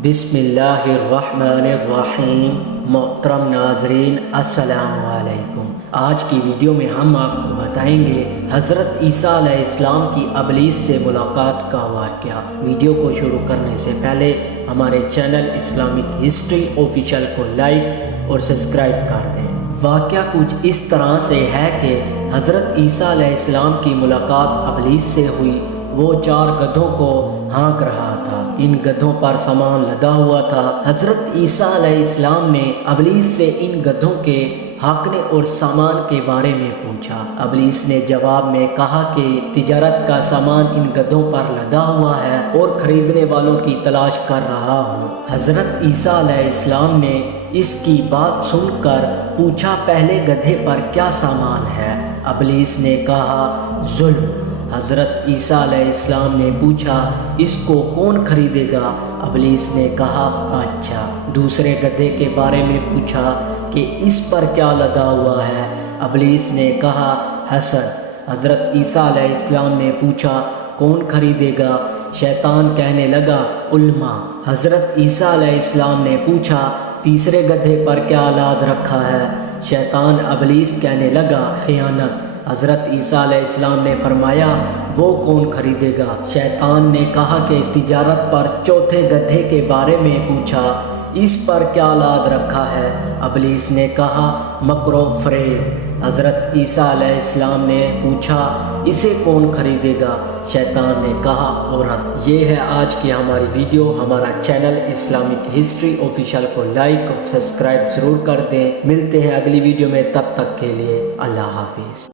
बिस्मिल्लाहिर्रहमानिर्रहीम। मोहतरम नाजरीन, अस्सलाम वालेकुम आज की वीडियो में हम आपको बताएँगे, हज़रत ईसा इस्लाम की अबलीस से मुलाकात का वाक़ वीडियो को शुरू करने से पहले, हमारे चैनल इस्लामिक हिस्ट्री ऑफिशियल को लाइक और सब्सक्राइब कर दें। वाक़ कुछ इस तरह से है कि हज़रत ईसा इस्लाम की मुलाकात अबलीस से हुई वो चार गधों को हाँक रहा था। इन गधों पर सामान लदा हुआ था। हज़रत ईसा इस्लाम ने अबलीस से इन गधों के हाकने और सामान के बारे में पूछा। अबलीस ने जवाब में कहा कि तिजारत का सामान इन गधों पर लदा हुआ है और ख़रीदने वालों की तलाश कर रहा हूँ। हज़रत ईसा इस्लाम ने इसकी बात सुनकर पूछा, पहले गधे पर क्या सामान है? अबलीस ने कहा, जुल्म। हज़रत ईसा इस्लाम ने पूछा, इसको कौन खरीदेगा? अबलीस ने कहा अच्छा। दूसरे गधे के बारे में पूछा कि इस पर क्या लगा हुआ है? अबलीस ने कहा, हसन। हज़रत ईसा इस्लाम ने पूछा, कौन खरीदेगा? शैतान कहने लगा, उल्मा। हज़रत ईसा इस्लाम ने पूछा, तीसरे गधे पर क्या औलाद रखा है? शैतान अबलीस कहने लगा, खयानत। हज़रत ईसा इस्लाम ने फरमाया, वो कौन खरीदेगा? शैतान ने कहा कि तिजारत पर चौथे गधे के बारे में पूछा, इस पर क्या लाद रखा है? अबलीस ने कहा, मकरो फ्रे हज़रत ईसा इस्लाम ने पूछा, इसे कौन खरीदेगा? शैतान ने कहा, औरत, ये है आज की हमारी वीडियो। हमारा चैनल इस्लामिक हिस्ट्री ऑफिशियल को लाइक और सब्सक्राइब ज़रूर कर दें। मिलते हैं अगली वीडियो में, तब तक के लिए अल्लाह हाफिज़।